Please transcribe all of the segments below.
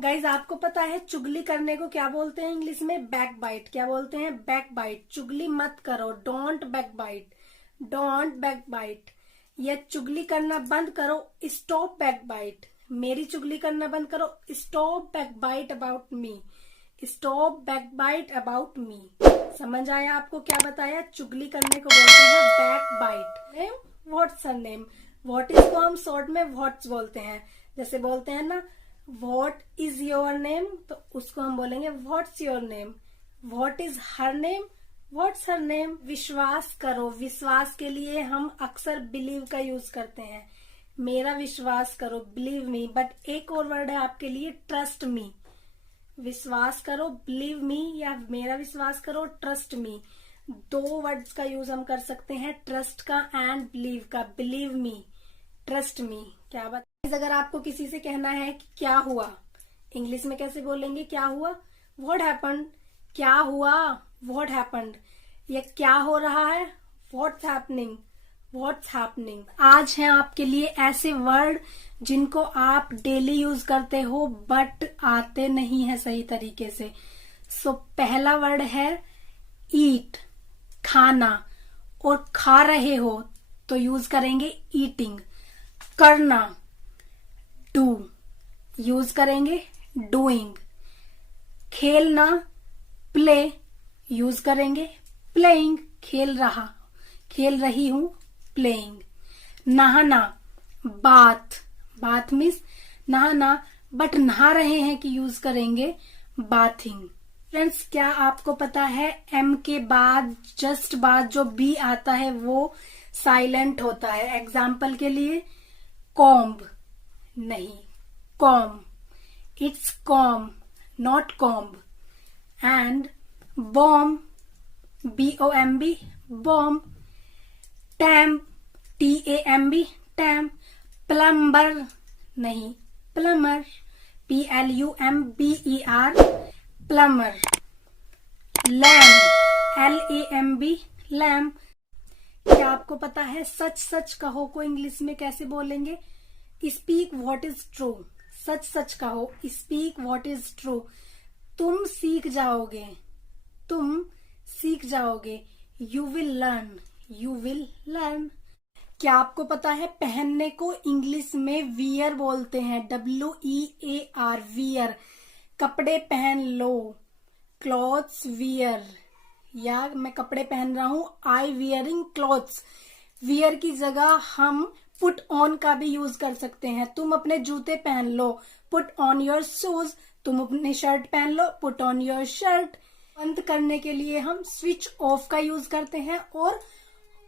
Guys आपको पता है चुगली करने को क्या बोलते हैं इंग्लिश में? Back bite. क्या बोलते हैं? Back bite. चुगली मत करो, don't back bite, don't back bite. या चुगली करना बंद करो, स्टॉप बैक बाइट। मेरी चुगली करना बंद करो, stop back bite about me, stop back bite about me. समझ आया आपको क्या बताया? चुगली करने को बोलते हैं back bite. Name, what's her name. What is को हम शॉर्ट में व्हाट्स बोलते हैं। जैसे बोलते हैं ना व्हाट इज योर नेम, तो उसको हम बोलेंगे what's your name. What is her name, what's her name. विश्वास करो, विश्वास के लिए हम अक्सर बिलीव का यूज करते हैं। मेरा विश्वास करो, बिलीव मी। बट एक और वर्ड है आपके लिए, ट्रस्ट मी। विश्वास करो, बिलीव मी, या मेरा विश्वास करो, ट्रस्ट मी। दो वर्ड्स का यूज हम कर सकते हैं, ट्रस्ट का एंड बिलीव का। Believe me, trust me. क्या बात। अगर आपको किसी से कहना है कि क्या हुआ, इंग्लिश में कैसे बोलेंगे? क्या हुआ? What happened. क्या हुआ? What happened. या क्या हो रहा है? What's happening, what's happening. आज है आपके लिए ऐसे वर्ड जिनको आप डेली यूज करते हो बट आते नहीं है सही तरीके से। सो पहला वर्ड है ईट, खाना। और खा रहे हो तो यूज करेंगे ईटिंग। करना, डू, यूज करेंगे डूइंग। खेलना, प्ले, यूज करेंगे प्लेइंग। खेल रहा, खेल रही हूं, प्लेइंग। नहाना, बाथ, बाथ मीन्स नहाना, बट नहा रहे हैं कि यूज करेंगे बाथिंग। फ्रेंड्स, क्या आपको पता है एम के बाद जस्ट बाद जो बी आता है वो साइलेंट होता है। एग्जाम्पल के लिए कॉम्ब नहीं, com. It's com, not comb. And bomb, BOMB, bomb. Temp, TAMB, temp. Plumber नहीं, Plummer, PLUMBER, Plummer. Lamp, LAMB, lamp. क्या आपको पता है सच सच कहो को इंग्लिश में कैसे बोलेंगे? Speak what is true. सच सच कहो, स्पीक व्हाट इज ट्रू। तुम सीख जाओगे, तुम सीख जाओगे। You will learn, you will learn. क्या आपको पता है पहनने को इंग्लिश में वियर बोलते हैं, WEAR, वियर। कपड़े पहन लो, क्लॉथ्स वियर। या मैं कपड़े पहन रहा हूं, आई वियरिंग क्लॉथ्स। वियर की जगह हम पुट ऑन का भी यूज कर सकते हैं। तुम अपने जूते पहन लो, पुट ऑन योर शूज। तुम अपनी शर्ट पहन लो, पुट ऑन योर शर्ट। बंद करने के लिए हम स्विच ऑफ का यूज करते हैं और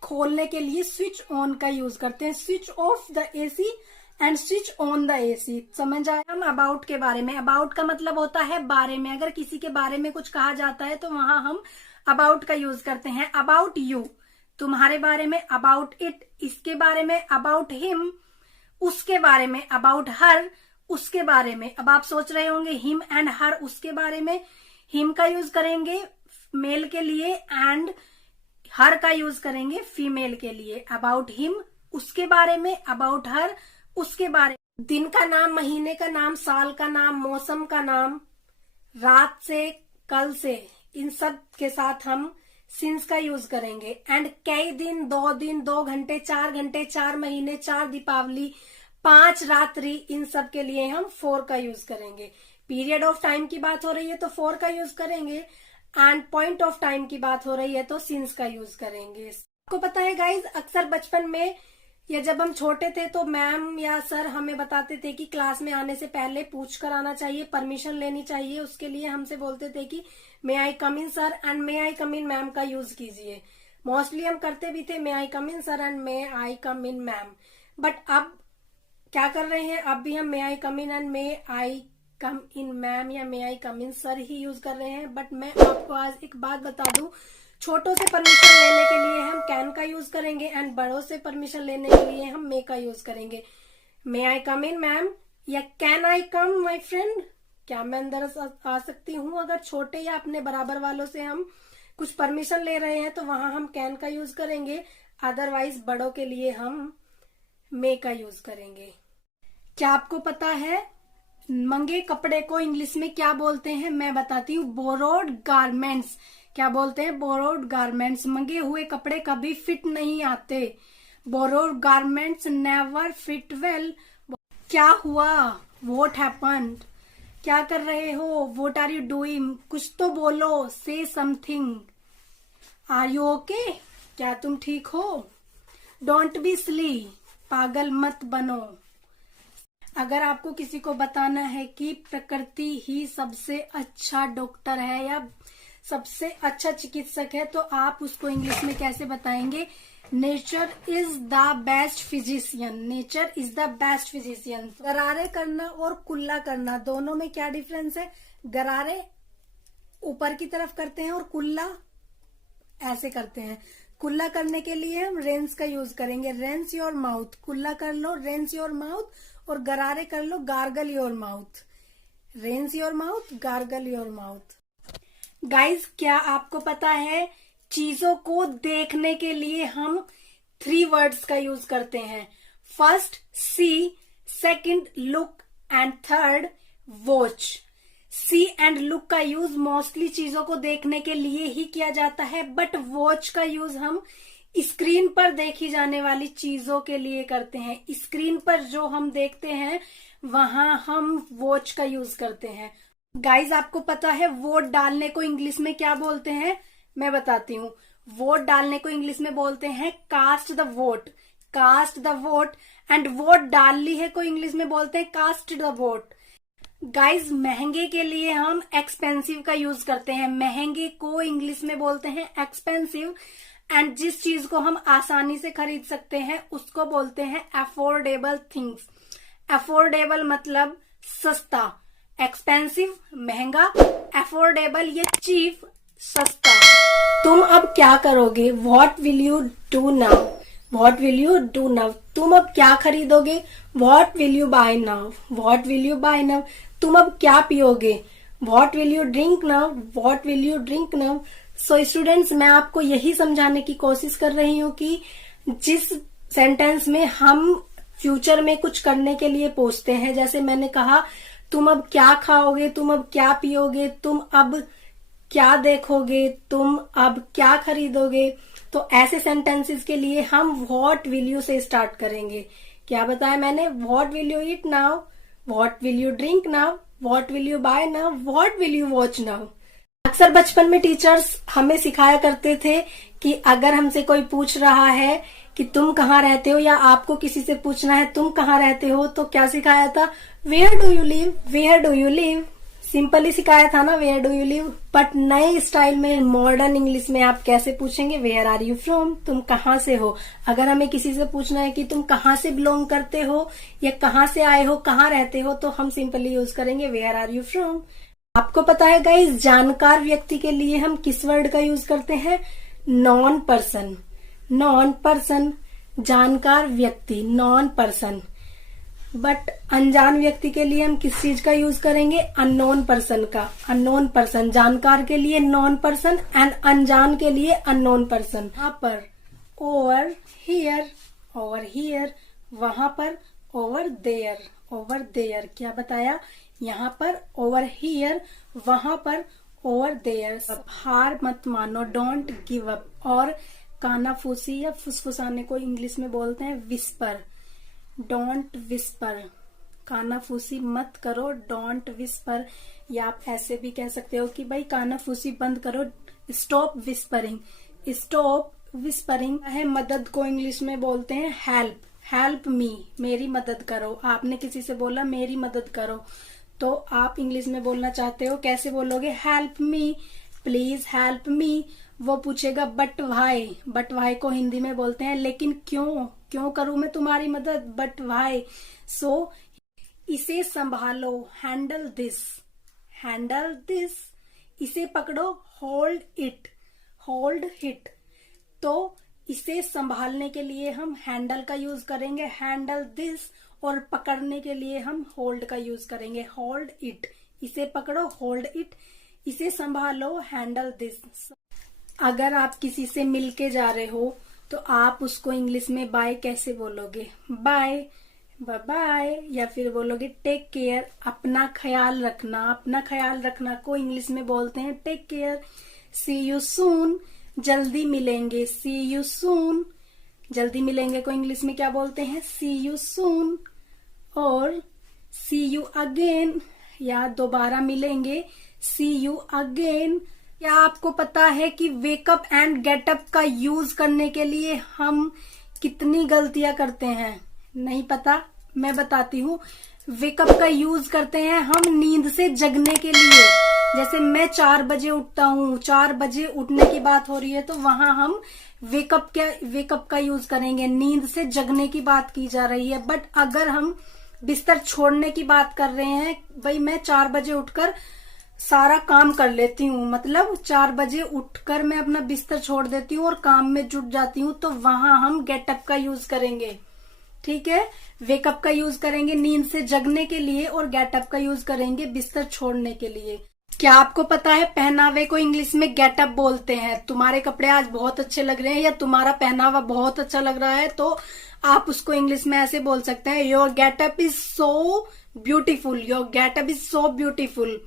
खोलने के लिए स्विच ऑन का यूज करते हैं। Switch off the AC and switch on the AC। समझ आया? हम अबाउट के बारे में, अबाउट का मतलब होता है बारे में। अगर किसी के बारे में कुछ कहा जाता है तो वहां हम अबाउट का यूज करते हैं। अबाउट यू, तुम्हारे बारे में। अबाउट इट, इसके बारे में। अबाउट हिम, उसके बारे में। अबाउट हर, उसके बारे में। अब आप सोच रहे होंगे हिम एंड हर, उसके बारे में। हिम का यूज करेंगे मेल के लिए एंड हर का यूज करेंगे फीमेल के लिए। अबाउट हिम, उसके बारे में। अबाउट हर, उसके बारे में। दिन का नाम, महीने का नाम, साल का नाम, मौसम का नाम, रात से, कल से, इन सब के साथ हम सिंस का यूज करेंगे। एंड कई दिन, 2 दिन, 2 घंटे, 4 घंटे, 4 महीने, 4 दीपावली, 5 रात्रि, इन सब के लिए हम फॉर का यूज करेंगे। पीरियड ऑफ टाइम की बात हो रही है तो फॉर का यूज करेंगे एंड पॉइंट ऑफ टाइम की बात हो रही है तो सिंस का यूज करेंगे। आपको पता है गाइज, अक्सर बचपन में या जब हम छोटे थे तो मैम या सर हमें बताते थे कि क्लास में आने से पहले पूछ कर आना चाहिए, परमिशन लेनी चाहिए। उसके लिए हमसे बोलते थे कि may I come in sir and may I come in ma'am का यूज कीजिए। मोस्टली हम करते भी थे may I come in sir and may I come in ma'am. But अब क्या कर रहे हैं? अब भी हम मे I come in and may I come in ma'am या मे I come in sir he use कर रहे हैं। बट मैं आपको आज एक बात बता दूं, छोटों से परमिशन लेने के लिए हम कैन का यूज करेंगे एंड बड़ों से परमिशन लेने के लिए हम मे का यूज करेंगे। मे आई कम इन मैम या can I come my friend, क्या मैं अंदर आ सकती हूँ? अगर छोटे या अपने बराबर वालों से हम कुछ परमिशन ले रहे हैं तो वहां हम कैन का यूज करेंगे। अदरवाइज बड़ों के लिए हम मे का यूज करेंगे। क्या आपको पता है मंगे कपड़े को इंग्लिश में क्या बोलते हैं, मैं बताती हूँ, बोरोड गारमेंट्स। क्या बोलते हैं, बोरोड गारमेंट्स। मंगे हुए कपड़े कभी फिट नहीं आते, borrowed garments never fit well. क्या हुआ, व्हाट हैपेंड। क्या कर रहे हो, व्हाट आर यू डूइंग। कुछ तो बोलो, से समथिंग। आर यू ओके, क्या तुम ठीक हो। डोंट बी सिली, पागल मत बनो। अगर आपको किसी को बताना है कि प्रकृति ही सबसे अच्छा डॉक्टर है या सबसे अच्छा चिकित्सक है, तो आप उसको इंग्लिश में कैसे बताएंगे, nature is the best physician. Nature is the best physician. गरारे करना और कुल्ला करना दोनों में क्या डिफरेंस है। गरारे ऊपर की तरफ करते हैं और कुल्ला ऐसे करते हैं। कुल्ला करने के लिए हम रेंस का यूज करेंगे, रेंस योर माउथ। कुल्ला कर लो, रेंस योर माउथ। और गरारे कर लो, gargle your mouth. Rinse your mouth, gargle your mouth. Guys, क्या आपको पता है चीजों को देखने के लिए हम 3 वर्ड्स का यूज करते हैं। First see, second look and third watch. See and look का यूज मोस्टली चीजों को देखने के लिए ही किया जाता है, बट वॉच का यूज हम स्क्रीन पर देखी जाने वाली चीजों के लिए करते हैं। स्क्रीन पर जो हम देखते हैं वहां हम वॉच का यूज करते हैं। गाइज, आपको पता है वोट डालने को इंग्लिश में क्या बोलते हैं, मैं बताती हूँ। वोट डालने को इंग्लिश में बोलते हैं cast the vote, cast the vote. And vote डाल ली है को इंग्लिश में बोलते हैं कास्ट द वोट। गाइज, महंगे के लिए हम एक्सपेंसिव का यूज करते हैं, महंगे को इंग्लिश में बोलते हैं एक्सपेंसिव। एंड जिस चीज को हम आसानी से खरीद सकते हैं उसको बोलते हैं अफोर्डेबल थिंग्स। अफोर्डेबल मतलब सस्ता, एक्सपेंसिव महंगा, अफोर्डेबल ये चीप सस्ता। तुम अब क्या करोगे, what will you do now, what will you do now. तुम अब क्या खरीदोगे, what will you buy now, what will you buy now. तुम अब क्या पियोगे, what will you drink now, what will you drink now. So students, मैं आपको यही समझाने की कोशिश कर रही हूँ कि जिस सेंटेंस में हम फ्यूचर में कुछ करने के लिए पूछते हैं, जैसे मैंने कहा तुम अब क्या खाओगे, तुम अब क्या पियोगे, तुम अब क्या देखोगे, तुम अब क्या खरीदोगे, तो ऐसे सेंटेंसेस के लिए हम व्हाट विल यू से स्टार्ट करेंगे। क्या बताया मैंने, what will you eat now, what will you drink now, what will you buy now, what will you watch now. अक्सर बचपन में टीचर्स हमें सिखाया करते थे कि अगर हमसे कोई पूछ रहा है कि तुम कहाँ रहते हो, या आपको किसी से पूछना है तुम कहाँ रहते हो, तो क्या सिखाया था, where do you live, where do you live. Simply सिखाया था ना, where do you live. But नए स्टाइल में, मॉडर्न इंग्लिश में आप कैसे पूछेंगे, वेयर आर यू फ्रॉम, तुम कहाँ से हो। अगर हमें किसी से पूछना है कि तुम कहाँ से बिलोंग करते हो या कहाँ से आए हो, कहाँ रहते हो, तो हम सिंपली यूज करेंगे वेयर आर यू फ्रॉम। आपको पता है गाइस, जानकार व्यक्ति के लिए हम किस वर्ड का यूज करते हैं, नॉन पर्सन। नॉन पर्सन, जानकार व्यक्ति, नॉन पर्सन। बट अनजान व्यक्ति के लिए हम किस चीज का यूज करेंगे, अननोन पर्सन का। अननोन पर्सन, जानकार के लिए नॉन पर्सन एंड अनजान के लिए अननोन पर्सन। यहाँ पर ओवर हियर, ओवर हियर, वहां पर ओवर देयर, ओवर देयर। क्या बताया, यहाँ पर ओवर हियर, वहां पर ओवर देयर। हार मत मानो, डोंट गिव अप। और कानाफूसी या फुसफुसाने को इंग्लिश में बोलते हैं विस्पर, डोंट विस्पर। कानाफूसी मत करो, डोंट विस्पर। या आप ऐसे भी कह सकते हो कि भाई कानाफूसी बंद करो, स्टॉप विस्परिंग, स्टॉप विस्परिंग है। मदद को इंग्लिश में बोलते हैं हेल्प, हेल्प मी, मेरी मदद करो। आपने किसी से बोला मेरी मदद करो, तो आप इंग्लिश में बोलना चाहते हो, कैसे बोलोगे, help me, please help me. वो पूछेगा बट वाई, बट वाई को हिंदी में बोलते हैं लेकिन क्यों, क्यों करूं मैं तुम्हारी मदद, बट वाई। सो इसे संभालो, हैंडल दिस, हैंडल दिस। इसे पकड़ो, होल्ड इट, होल्ड इट। तो इसे संभालने के लिए हम हैंडल का यूज करेंगे, हैंडल दिस। और पकड़ने के लिए हम होल्ड का यूज करेंगे, होल्ड इट। इसे पकड़ो, होल्ड इट। इसे संभालो, हैंडल दिस। अगर आप किसी से मिलके जा रहे हो तो आप उसको इंग्लिश में बाय कैसे बोलोगे, बाय। बाय बाय, या फिर बोलोगे टेक केयर, अपना ख्याल रखना। अपना ख्याल रखना को इंग्लिश में बोलते हैं take care. See you soon, जल्दी मिलेंगे, सी यू सून। जल्दी मिलेंगे को इंग्लिश में क्या बोलते हैं? सी यू सून। और सी यू अगेन, या दोबारा मिलेंगे, सी यू अगेन। क्या आपको पता है कि वेकअप एंड गेटअप का यूज करने के लिए हम कितनी गलतियां करते हैं? नहीं पता? मैं बताती हूँ। वेकअप का यूज करते हैं हम नींद से जगने के लिए। जैसे मैं 4 बजे उठता हूँ, 4 बजे उठने की बात हो रही है, तो वहां हम वेकअप का यूज करेंगे। नींद से जगने की बात की जा रही है। बट अगर हम बिस्तर छोड़ने की बात कर रहे हैं, भाई मैं 4 बजे उठकर सारा काम कर लेती हूँ, मतलब 4 बजे उठकर मैं अपना बिस्तर छोड़ देती हूँ और काम में जुट जाती हूँ, तो वहां हम गेटअप का यूज करेंगे। ठीक है, वेकअप का यूज करेंगे नींद से जगने के लिए और गेटअप का यूज करेंगे बिस्तर छोड़ने के लिए। क्या आपको पता है पहनावे को इंग्लिश में गेटअप बोलते हैं? तुम्हारे कपड़े आज बहुत अच्छे लग रहे हैं या तुम्हारा पहनावा बहुत अच्छा लग रहा है, तो आप उसको इंग्लिश में ऐसे बोल सकते हैं, your getup is so beautiful, your getup is so beautiful.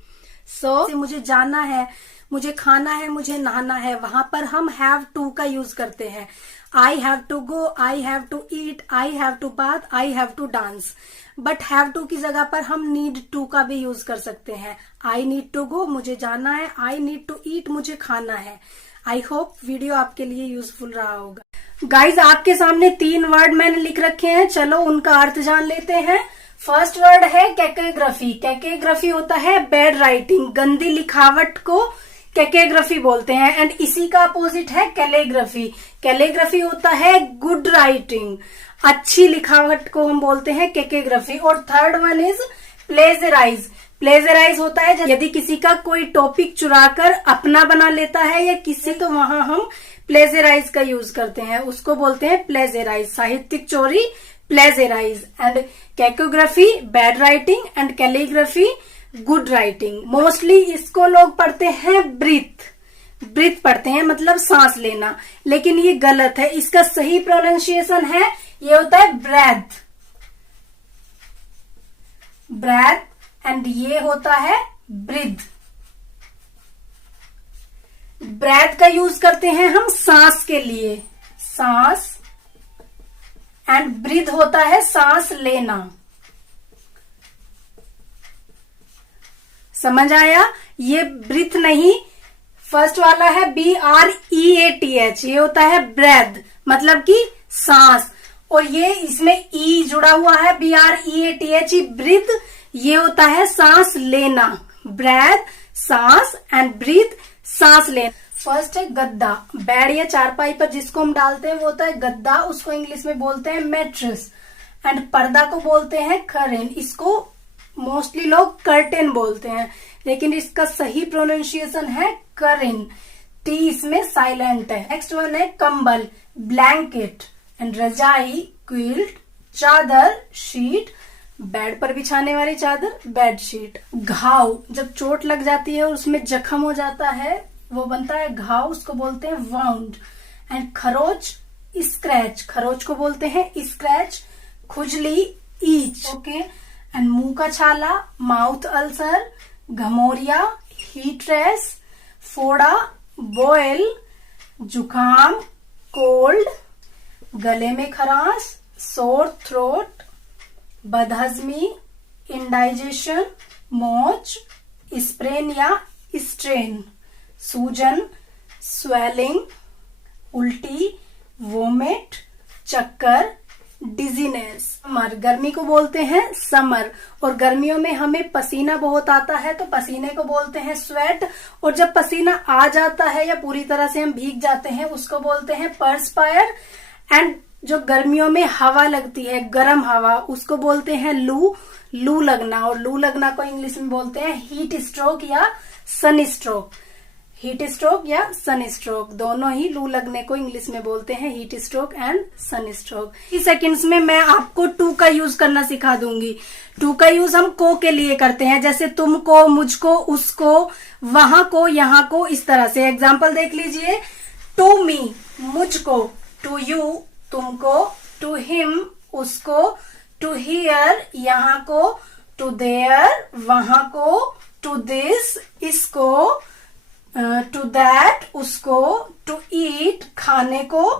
So मुझे जाना है, मुझे खाना है, मुझे नहाना है, वहां पर हम हैव टू का यूज करते हैं। I have to go, I have to eat, I have to bath, I have to dance. But have to की जगह पर हम नीड टू का भी यूज कर सकते हैं। आई नीड टू गो, मुझे जाना है, आई नीड टू ईट, मुझे खाना है। आई होप वीडियो आपके लिए यूजफुल रहा होगा। गाइज, आपके सामने 3 वर्ड मैंने लिख रखे हैं, चलो उनका अर्थ जान लेते हैं। फर्स्ट वर्ड है कैकेग्राफी। कैकेग्राफी होता है बैड राइटिंग, गंदी लिखावट को कैकेग्राफी बोलते हैं। एंड इसी का अपोजिट है कैलीग्राफी। कैलीग्राफी होता है गुड राइटिंग, अच्छी लिखावट को हम बोलते हैं कैकेग्राफी। और third one is plagiarise. Plagiarise होता है यदि किसी का कोई टॉपिक चुराकर अपना बना लेता है या किसी, तो वहां हम प्लेजराइज का यूज करते हैं, उसको बोलते हैं प्लेजराइज, साहित्यिक चोरी, plagiarise. And cacography bad writing and calligraphy good writing. Mostly इसको लोग पढ़ते हैं ब्रीथ, ब्रीथ पढ़ते हैं मतलब सांस लेना, लेकिन ये गलत है। इसका सही प्रोनाउंसिएशन है, ये होता है ब्रेथ, ब्रेथ, एंड ये होता है ब्रीथ। ब्रेथ का यूज करते हैं हम सांस के लिए, सांस, एंड ब्रीथ होता है सांस लेना। समझ आया? ये ब्रीथ नहीं, फर्स्ट वाला है BREATH, ये होता है ब्रेथ, मतलब कि सांस। और ये इसमें ई जुड़ा हुआ है, BREATH, ब्रीथ, ये होता है सांस लेना। ब्रेथ सांस एंड ब्रीथ सांस लेना। फर्स्ट है गद्दा। बेड या चारपाई पर जिसको हम डालते हैं वो होता है गद्दा, उसको इंग्लिश में बोलते हैं मैट्रेस। एंड पर्दा को बोलते हैं कर्टेन, इसको मोस्टली लोग कर्टेन बोलते हैं, लेकिन इसका सही प्रोनाउंसिएशन है कर्टेन, टी इसमें साइलेंट है। नेक्स्ट वन है कंबल, ब्लैंकेट, एंड रजाई, क्विल्ट, चादर, शीट, बेड पर बिछाने वाली चादर, बेड शीट। घाव, जब चोट लग जाती है और उसमें जख्म हो जाता है वो बनता है घाव, उसको बोलते हैं वाउंड। एंड खरोच, स्क्रैच, खरोच को बोलते हैं स्क्रैच। खुजली, ईच, ओके। एंड मुंह का छाला, माउथ अल्सर, घमोरिया, हीट रैश, फोड़ा, बॉयल, जुकाम, कोल्ड, गले में खराश, सोर थ्रोट, बदहजमी, इंडाइजेशन, मोच, स्प्रेन या स्ट्रेन, सूजन, स्वेलिंग, उल्टी, वोमिट, चक्कर, डिजीनेस। समर, गर्मी को बोलते हैं समर, और गर्मियों में हमें पसीना बहुत आता है तो पसीने को बोलते हैं स्वेट। और जब पसीना आ जाता है या पूरी तरह से हम भीग जाते हैं उसको बोलते हैं पर्सपायर। एंड जो गर्मियों में हवा लगती है, गर्म हवा, उसको बोलते हैं लू, लू लगना। और लू लगना को इंग्लिश में बोलते हैं हीट स्ट्रोक या सन स्ट्रोक। हीट स्ट्रोक या सन स्ट्रोक, दोनों ही लू लगने को इंग्लिश में बोलते हैं heat stroke and sun stroke. 30 seconds में मैं आपको टू का यूज करना सिखा दूंगी। टू का यूज हम को के लिए करते हैं, जैसे तुमको, मुझको, उसको, वहां को, यहाँ को, इस तरह से। एग्जाम्पल देख लीजिए, टू मी, मुझको, टू यू, तुमको, टू हिम, उसको, टू हियर यहाँ को, टू देयर वहां को, टू दिस इसको, टू दैट उसको, टू ईट खाने को,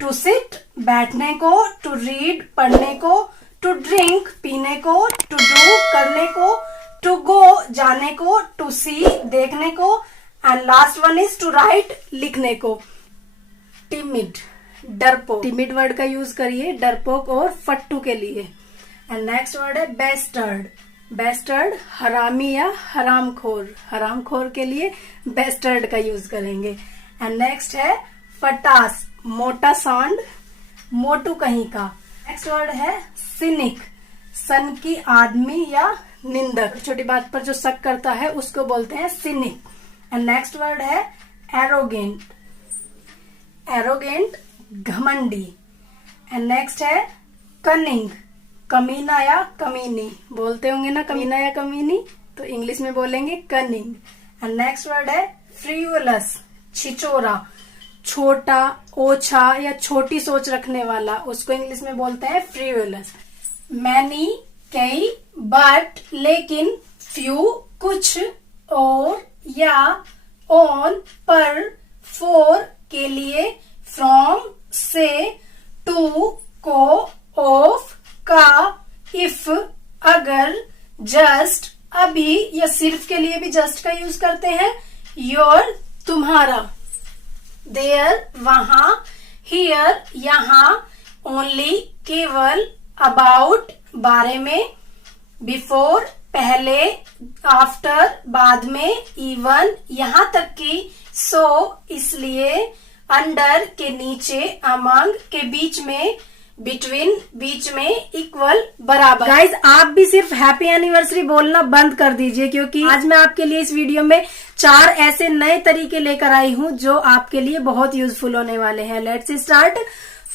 टू सिट बैठने को, टू रीड पढ़ने को, टू ड्रिंक पीने को, टू डू करने को, टू गो जाने को, टू सी देखने को, and last one is to write लिखने को। टिमिड डरपोक, टिमिड वर्ड का यूज करिए डरपोक और फट्टू के लिए। एंड नेक्स्ट वर्ड है बेस्टर्ड, बेस्टर्ड हरामी या हरामखोर, हरामखोर के लिए बेस्टर्ड का यूज करेंगे। एंड नेक्स्ट है फटास, मोटा सांड, मोटू कहीं का। नेक्स्ट वर्ड है सिनिक, सन की आदमी या निंदक, छोटी बात पर जो शक करता है उसको बोलते हैं सिनिक। एंड नेक्स्ट वर्ड है एरोगेंट, एरोगेंट घमंडी। एंड नेक्स्ट है कनिंग, कमीना या कमीनी, बोलते होंगे ना कमीना या कमीनी, तो इंग्लिश में बोलेंगे कनिंग। एंड नेक्स्ट वर्ड है फ्रीवलस, छिचोरा, छोटा, ओछा या छोटी सोच रखने वाला, उसको इंग्लिश में बोलते हैं फ्रीवलस। मैनी कई, बट लेकिन, फ्यू कुछ, और या, ऑन पर, फॉर के लिए, फ्रॉम से, टू को, ऑफ का, इफ अगर, जस्ट अभी या सिर्फ के लिए भी जस्ट का यूज करते हैं, योर तुम्हारा, देयर वहां, हियर यहाँ, ओनली केवल, अबाउट बारे में, बिफोर पहले, आफ्टर बाद में, इवन यहाँ तक कि, सो इसलिए, अंडर के नीचे, अमंग के बीच में, बिटवीन बीच में, इक्वल बराबर। गाइज आप भी सिर्फ हैप्पी एनिवर्सरी बोलना बंद कर दीजिए, क्योंकि आज मैं आपके लिए इस वीडियो में 4 ऐसे नए तरीके लेकर आई हूँ जो आपके लिए बहुत यूजफुल होने वाले हैं। Let's start.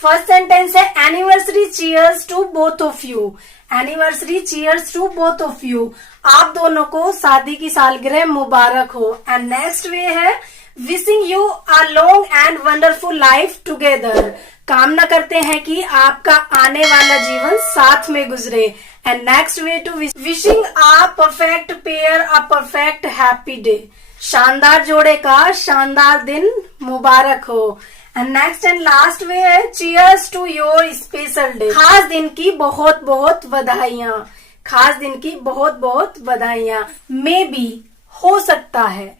फर्स्ट सेंटेंस है anniversary cheers to both of you, anniversary cheers to both of you, आप दोनों को शादी की सालगिरह मुबारक हो। एंड नेक्स्ट वे है wishing you a long and wonderful life together, कामना करते हैं कि आपका आने वाला जीवन साथ में गुजरे। And next way to wishing a perfect pair a perfect happy day, शानदार जोड़े का शानदार दिन मुबारक हो। And next and last way है cheers to your special day, खास दिन की बहुत बहुत बधाइयां, खास दिन की बहुत बहुत बधाइयां। मे बी हो सकता है,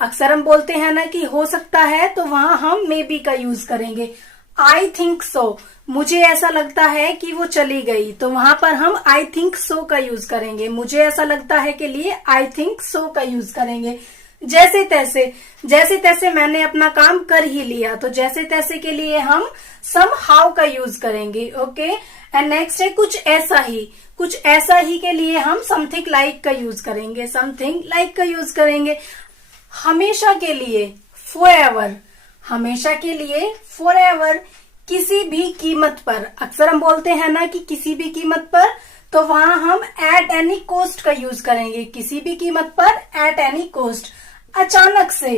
अक्सर हम बोलते हैं ना कि हो सकता है, तो वहां हम मे बी का यूज करेंगे। आई थिंक सो, मुझे ऐसा लगता है कि वो चली गई, तो वहां पर हम आई थिंक सो का यूज करेंगे। मुझे ऐसा लगता है के लिए आई थिंक सो का यूज करेंगे। जैसे तैसे, जैसे तैसे मैंने अपना काम कर ही लिया, तो जैसे तैसे के लिए हम सम हाउ का यूज करेंगे। ओके। एंड नेक्स्ट है कुछ ऐसा ही, कुछ ऐसा ही के लिए हम समथिंग लाइक का यूज करेंगे, समथिंग लाइक का यूज करेंगे। हमेशा के लिए फॉरएवर, हमेशा के लिए फॉरएवर, किसी भी कीमत पर, अक्सर हम बोलते हैं ना कि किसी भी कीमत पर, तो वहां हम एट एनी कॉस्ट का यूज करेंगे, किसी भी कीमत पर, एट एनी कॉस्ट। अचानक से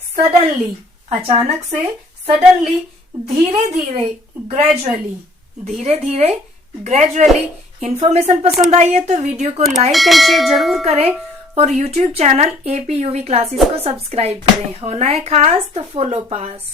सडनली, अचानक से सडनली, धीरे धीरे ग्रेजुअली, धीरे धीरे ग्रेजुअली। इन्फॉर्मेशन पसंद आई है तो वीडियो को लाइक एंड शेयर जरूर करें और YouTube channel AP UV classes को सब्सक्राइब करें। होना है खास तो फॉलो पास।